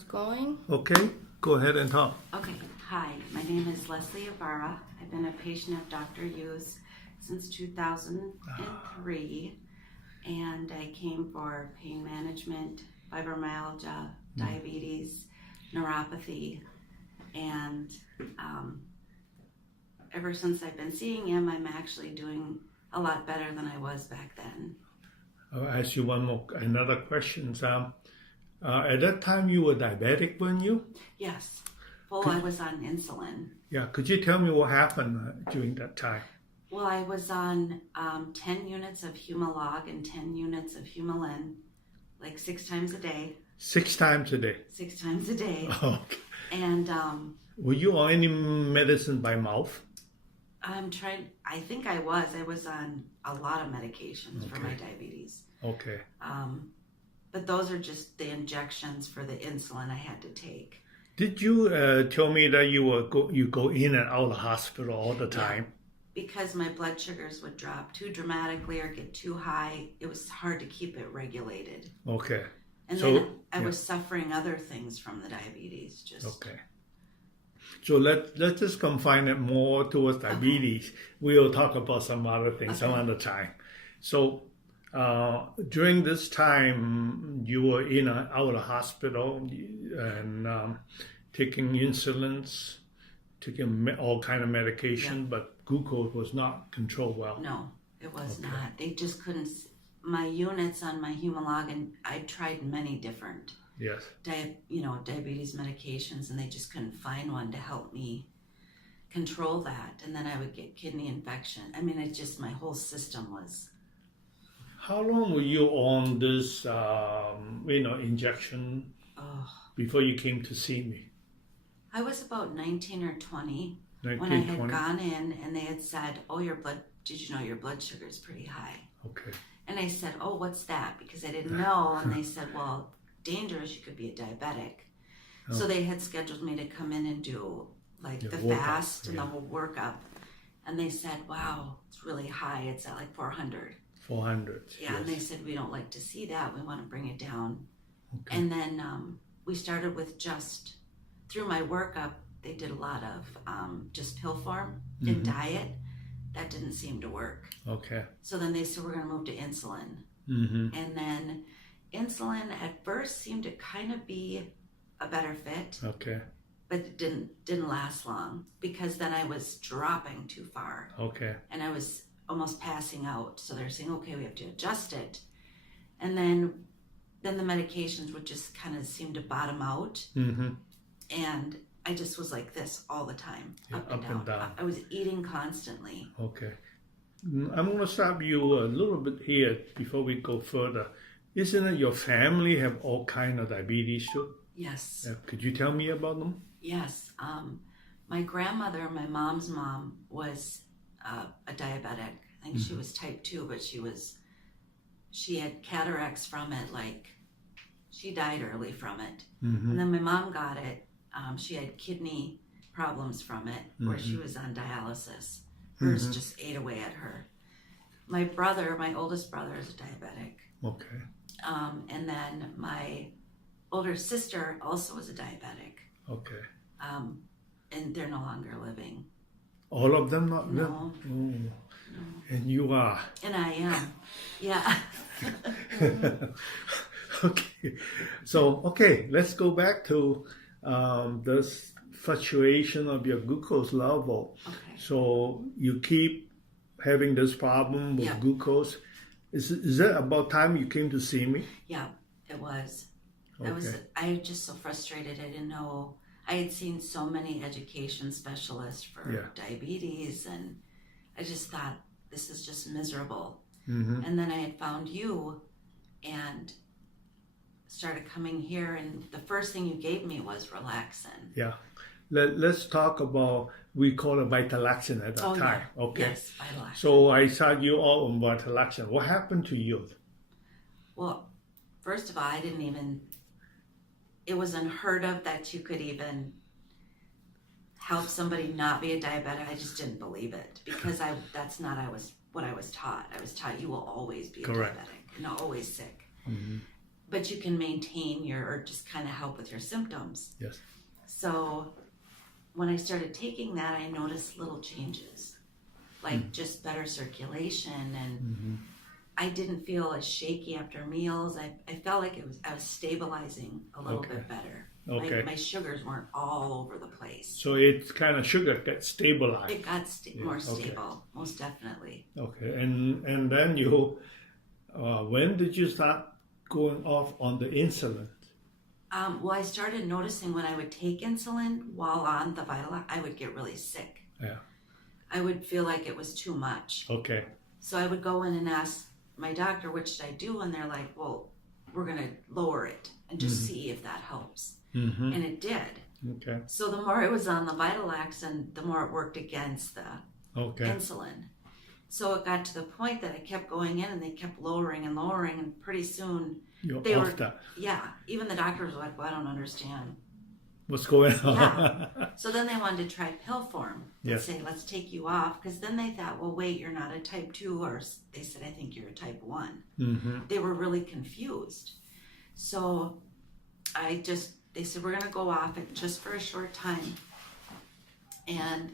It's going. Okay, go ahead and talk. Okay, hi, my name is Leslie Ibarra. I've been a patient of Dr. Yu's since 2003, and I came for pain management, fibromyalgia, diabetes, neuropathy, and ever since I've been seeing him, I'm actually doing a lot better than I was back then. I'll ask you another question. At that time, you were diabetic, weren't you? Yes. Well, I was on insulin. Yeah, could you tell me what happened during that time? Well, I was on 10 units of Humalog and 10 units of Humulin, like 6 times a day. 6 times a day? 6 times a day. Okay. And were you on any medicine by mouth? I think I was on a lot of medications for my diabetes. Okay. But those are just the injections for the insulin I had to take. Did you tell me that you go in and out of the hospital all the time? Yeah, because my blood sugars would drop too dramatically or get too high. It was hard to keep it regulated. Okay. And then I was suffering other things from the diabetes. Okay. So let's just confine it more towards diabetes. Okay. We'll talk about some other things some other time. So during this time, you were in and out of the hospital and taking insulins, taking all kind of medication, but glucose was not controlled well. No, it was not. They just couldn't. My units on my Humalog, and I tried many different diabetes medications, and they just couldn't find one to help me control that. And then I would get kidney infection. I mean, it just, my whole system was. How long were you on this, injection before you came to see me? I was about 19 or 20 when I had gone in, and they had said, did you know your blood sugar is pretty high? Okay. And I said, oh, what's that? Because I didn't know. And they said, well, dangerous, you could be a diabetic. Oh. So they had scheduled me to come in and do the fast and the whole workup. And they said, wow, it's really high. It's at like 400. 400. Yeah, and they said, we don't like to see that. We want to bring it down. Okay. And then we started with through my workup, they did a lot of just pill form and diet. That didn't seem to work. Okay. So then they said, we're going to move to insulin. And then insulin at first seemed to kind of be a better fit. Okay. But it didn't last long because then I was dropping too far. Okay. And I was almost passing out. So they're saying, okay, we have to adjust it. And then the medications would just kind of seem to bottom out. And I just was like this all the time, up and down. I was eating constantly. Okay. I'm going to stop you a little bit here before we go further. Isn't it your family have all kind of diabetes too? Yes. Could you tell me about them? Yes. My grandmother, my mom's mom, was a diabetic. I think she was type 2, but she had cataracts from it. She died early from it. And then my mom got it. She had kidney problems from it where she was on dialysis. Hers just ate away at her. My oldest brother is a diabetic. Okay. And then my older sister also was a diabetic. Okay. And they're no longer living. All of them not living? No. No. And you are? And I am. Yeah. Okay. So, let's go back to this fluctuation of your glucose level. Okay. So you keep having this problem with glucose. Is that about time you came to see me? Yeah, it was. Okay. I was just so frustrated. I didn't know. I had seen so many education specialists for diabetes, and I just thought, this is just miserable. And then I had found you and started coming here, and the first thing you gave me was Relaxin. Yeah. Let's talk about, we call it Vitalaxin at that time. Yeah. Okay. Yes, Vitalaxin. So I saw you all on Vitalaxin. What happened to you? Well, first of all, it was unheard of that you could even help somebody not be a diabetic. I just didn't believe it because that's not what I was taught. I was taught you will always be a diabetic and always sick. but you can maintain or just kind of help with your symptoms. Yes. So when I started taking that, I noticed little changes, like just better circulation, and I didn't feel as shaky after meals. I felt like I was stabilizing a little bit better. Okay. My sugars weren't all over the place. So it's kind of sugar gets stabilized. It got more stable, most definitely. Okay, and then you, when did you start going off on the insulin? Well, I started noticing when I would take insulin while on the Vitalac, I would get really sick. Yeah. I would feel like it was too much. Okay. So I would go in and ask my doctor, what should I do? And they're like, well, we're going to lower it and just see if that helps. And it did. Okay. So the more I was on the Vitalax, and the more it worked against the insulin. So it got to the point that I kept going in and they kept lowering, and pretty soon You're off that. Yeah, even the doctors were like, well, I don't understand What's going on? Yeah. So then they wanted to try pill form. They'd Yes. say, let's take you off. Because then they thought, well, wait, you're not a type 2. Or they said, I think you're a type 1. They were really confused. So they said, we're going to go off it just for a short time. And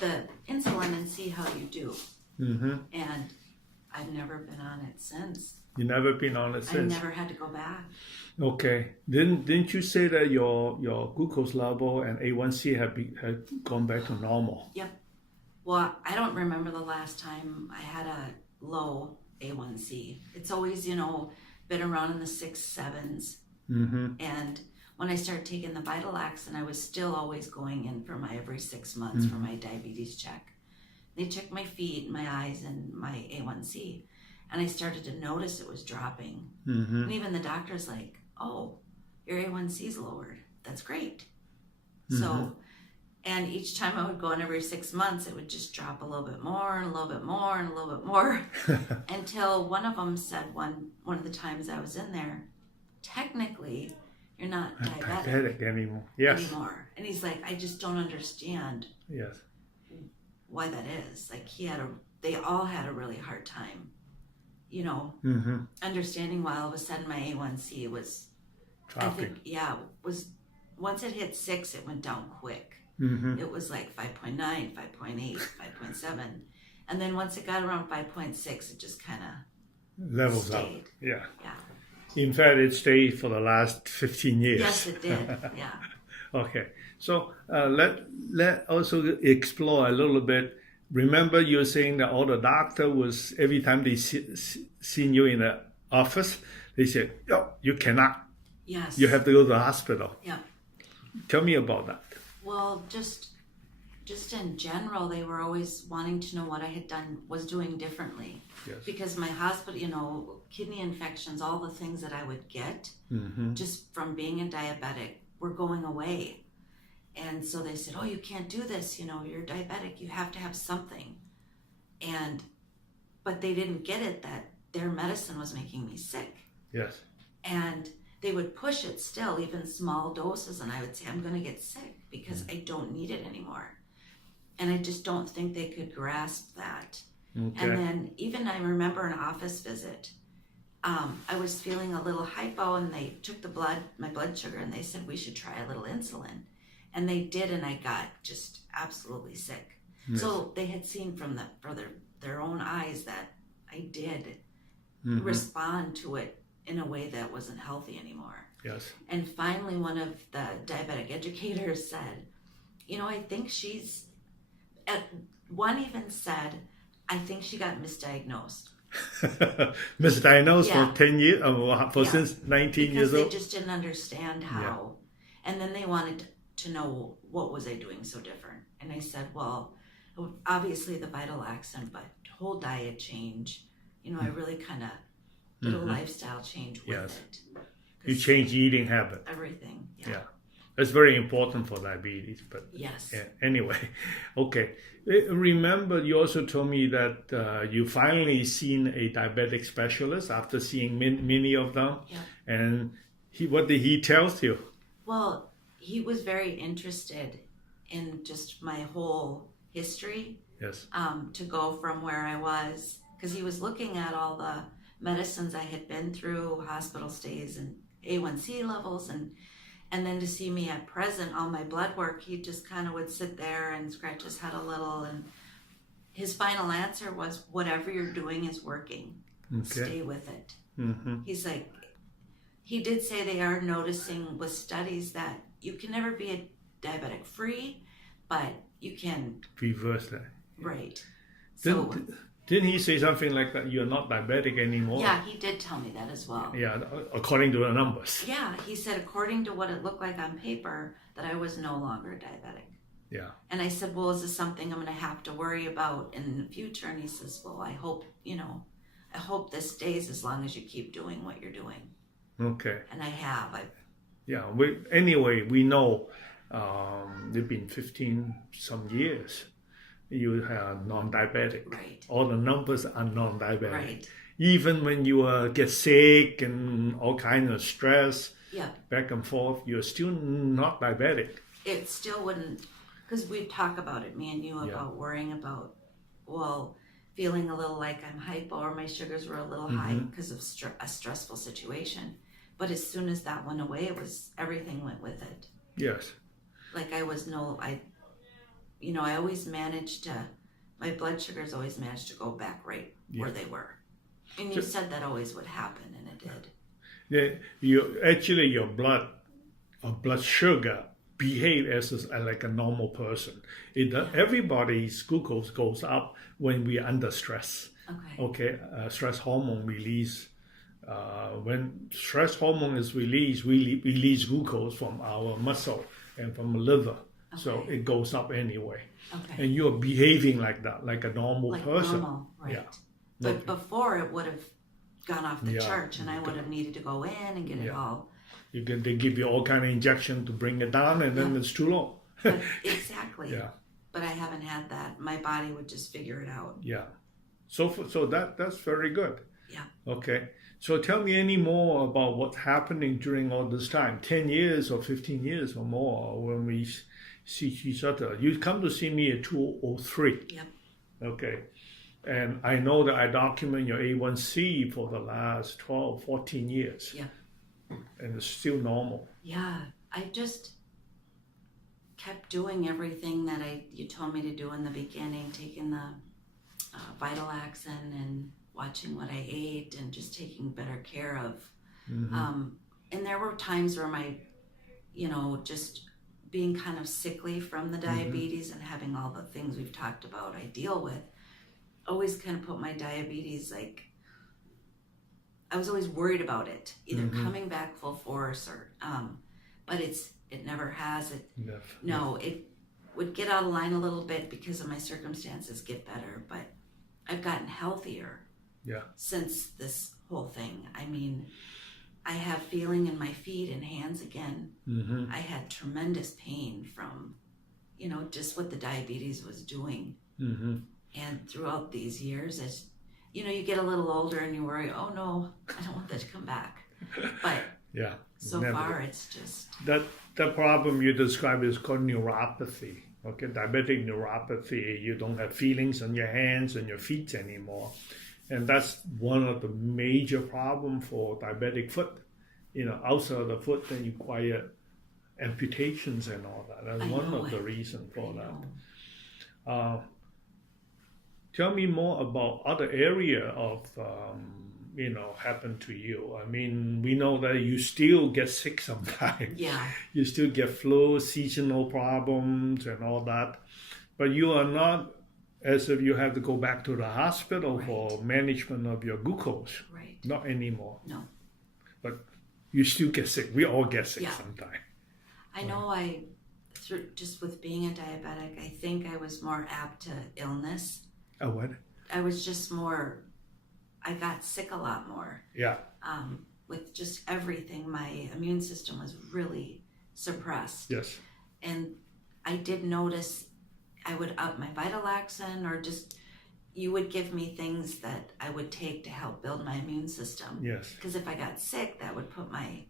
the insulin and see how you do. And I've never been on it since. You've never been on it since? I never had to go back. Okay. Didn't you say that your glucose level and A1C had gone back to normal? Yep. Well, I don't remember the last time I had a low A1C. It's always, been around in the 6, 7s. And when I started taking the Vitalax, and I was still always going in for my every 6 months for my diabetes check. They checked my feet, my eyes, and my A1C. And I started to notice it was dropping. And even the doctor's like, oh, your A1C's lowered. That's great. So, and each time I would go in every 6 months, it would just drop a little bit more and a little bit more and a little bit more until one of them said one of the times I was in there, technically, you're not diabetic anymore. Yes. anymore. And he's like, I just don't understand Yes. why that is. Like they all had a really hard time, understanding why all of a sudden my A1C was Dropping. was once it hit 6, it went down quick. It was like 5.9, 5.8, 5.7. And then once it got around 5.6, it just kind of levels stayed. out. Yeah. Yeah. In fact, it stayed for the last 15 years. Yes, it did. Yeah. Okay. So let also explore a little bit. Remember, you're saying that all the doctor was, every time they seen you in the office, they said, "Oh, you cannot. Yes. You have to go to the hospital." Yeah. Tell me about that. Well, just in general, they were always wanting to know what I was doing differently. Yes. Because my hospital, kidney infections, all the things that I would get just from being a diabetic were going away. And so they said, oh, you can't do this. You're diabetic. You have to have something. But they didn't get it that their medicine was making me sick. Yes. And they would push it still, even small doses. And I would say, I'm going to get sick because I don't need it anymore. And I just don't think they could grasp that. Okay. And then even I remember an office visit. I was feeling a little hypo, and they took my blood sugar, and they said we should try a little insulin. And they did, and I got just absolutely sick. Yes. So they had seen from their own eyes that I did respond to it in a way that wasn't healthy anymore. Yes. And finally, one of the diabetic educators said, I think one even said, I think she got misdiagnosed. Misdiagnosed for 10 years, since 19 years old? Because they just didn't understand how. Yeah. And then they wanted to know, what was I doing so different? And I said, well, obviously the Vitalaxin, but whole diet change. I really kind of did a lifestyle change with it. You change eating habit. Everything, yeah. That's very important for diabetes. But yes. Yeah, anyway, okay. Remember, you also told me that you finally seen a diabetic specialist after seeing many of them. Yeah. And what did he tell you? Well, he was very interested in just my whole history. Yes. To go from where I was, because he was looking at all the medicines I had been through, hospital stays and A1C levels, and then to see me at present, all my blood work, he just kind of would sit there and scratch his head a little, and his final answer was, whatever you're doing is working. Stay with it. He's like, he did say they are noticing with studies that you can never be a diabetic free, but you can reverse that. Right. Didn't he say something like that? You're not diabetic anymore. Yeah, he did tell me that as well. Yeah, according to the numbers. Yeah, he said according to what it looked like on paper that I was no longer diabetic. Yeah. And I said, well, is this something I'm going to have to worry about in the future? And he says, well, I hope this stays as long as you keep doing what you're doing. Okay. And I have. Anyway, we know it's been 15 some years. You are non-diabetic. Right. All the numbers are non-diabetic. Right. Even when you get sick and all kinds of stress, back and forth, you're still not diabetic. It still wouldn't, because we talk about it, me and you, about worrying about, feeling a little like I'm hypo or my sugars were a little high because of a stressful situation. But as soon as that went away, everything went with it. Yes. Like I always managed to, my blood sugars always managed to go back right where they were. And you said that always would happen, and it did. Yeah, your blood sugar behave as like a normal person. Everybody's glucose goes up when we are under stress. Okay. Stress hormone release. When stress hormone is released, we release glucose from our muscle and from the liver. So it goes up anyway. Okay. And you're behaving like that, like a normal person. Normal, right. Yeah. But before it would have gone off the chart, and I would have needed to go in and get it all. They give you all kind of injection to bring it down, and then it's too low. Exactly. Yeah. But I haven't had that. My body would just figure it out. Yeah. So that's very good. Yeah. Okay. So tell me any more about what's happening during all this time, 10 years or 15 years or more, when we see each other. You come to see me at 2003. Yep. Okay. And I know that I document your A1C for the last 12, 14 years. Yeah. And it's still normal. Yeah. I just kept doing everything that you told me to do in the beginning, taking the Vitalaxin and watching what I ate and just taking better care of. And there were times where my, just being kind of sickly from the diabetes and having all the things we've talked about I deal with, always kind of put my diabetes, like, I was always worried about it, either coming back full force or, but it never has. It would get out of line a little bit because of my circumstances get better, but I've gotten healthier since this whole thing. I mean, I have feeling in my feet and hands again. I had tremendous pain from, just what the diabetes was doing. And throughout these years, as you get a little older and you worry, oh no, I don't want that to come back. But so far it's just... That problem you describe is called neuropathy. Okay, diabetic neuropathy. You don't have feelings on your hands and your feet anymore. And that's one of the major problems for diabetic foot. Outside of the foot, then you require amputations and all that. That's one of the reasons for that. Tell me more about other area of, happen to you. I mean, we know that you still get sick sometimes. Yeah. You still get flu, seasonal problems and all that. But you are not as if you have to go back to the hospital for management of your glucose. Right. Not anymore. No. But you still get sick. We all get sick sometimes. I know just with being a diabetic, I think I was more apt to illness. Oh, what? I was just I got sick a lot more. Yeah. With just everything. My immune system was really suppressed. Yes. And I did notice I would up my Vitalaxin, or just, you would give me things that I would take to help build my immune system. Yes. Because if I got sick, that would put my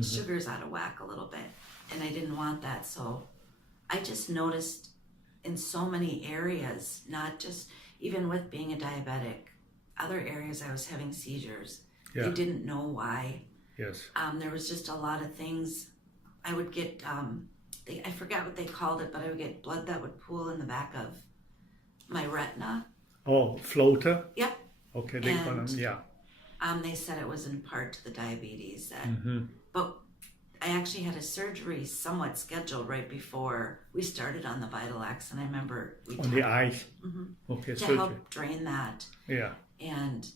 sugars out of whack a little bit. And I didn't want that. So I just noticed in so many areas, not just, even with being a diabetic, other areas I was having seizures. Yeah. They didn't know why. Yes. There was just a lot of things. I would get, I forgot what they called it, but I would get blood that would pool in the back of my retina. Oh, floater? Yep. Okay, they call them, yeah. They said it was in part to the diabetes. That, but I actually had a surgery somewhat scheduled right before we started on the Vitalax, and I remember we On the eyes? Okay, to surgery. help drain that. Yeah. And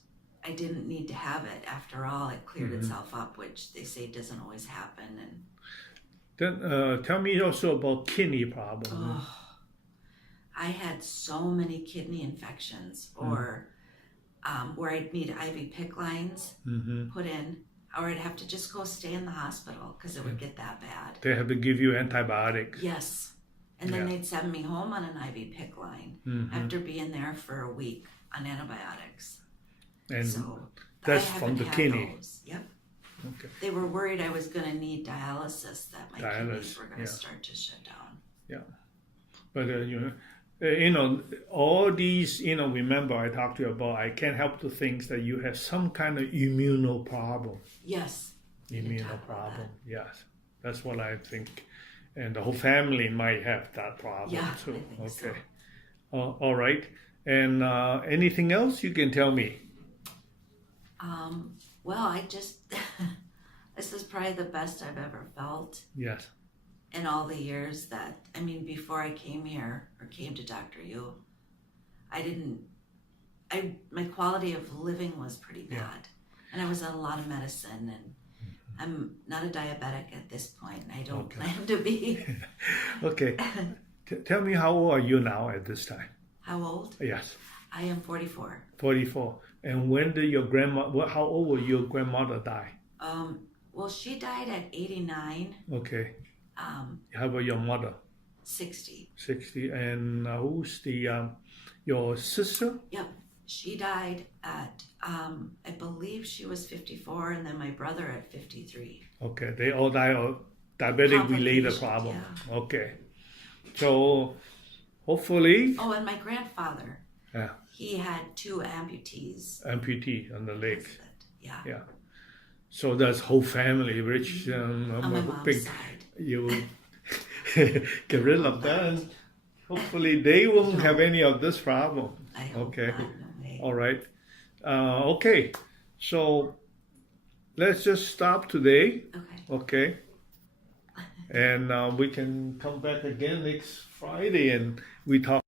I didn't need to have it. After all, it cleared itself up, which they say doesn't always happen. And Then tell me also about kidney problem. I had so many kidney infections, or where I'd need IV PICC lines put in, or I'd have to just go stay in the hospital because it would get that bad. They have to give you antibiotics. Yes. And then they'd send me home on an IV PICC line after being there for a week on antibiotics. And so that's I from the haven't had kidney. those. Yep. Okay. They were worried I was going to need dialysis, that my kidneys were going to start to shut down. Yeah. But, all these, remember I talked to you about, I can't help to think that you have some kind of immuno problem. Yes. Immuno problem, yes. That's what I think. And the whole family might have that problem too. I think so. All right. And anything else you can tell me? Well, I just, this is probably the best I've ever felt. Yes. In all the years that, before I came here or came to Dr. Yu, my quality of living was pretty bad. And I was on a lot of medicine, and I'm not a diabetic at this point, and I don't plan to be. Okay. Tell me, how old are you now at this time? How old? Yes. I am 44. 44. And when did your how old will your grandmother die? Well, she died at 89. Okay. How about your mother? 60. 60. And who's your sister? Yep. She died at, I believe she was 54, and then my brother at 53. Okay. They all die of diabetic-related problem. Yeah. Okay. So, hopefully... Oh, and my grandfather. Yeah. He had 2 amputees. Amputee on the leg. Yeah. Yeah. So that's whole family, rich. On my mom's side. You get rid of that, and hopefully they won't have any of this problem. I hope not, no way. All right. Okay. So let's just stop today. Okay. And we can come back again next Friday and we talk.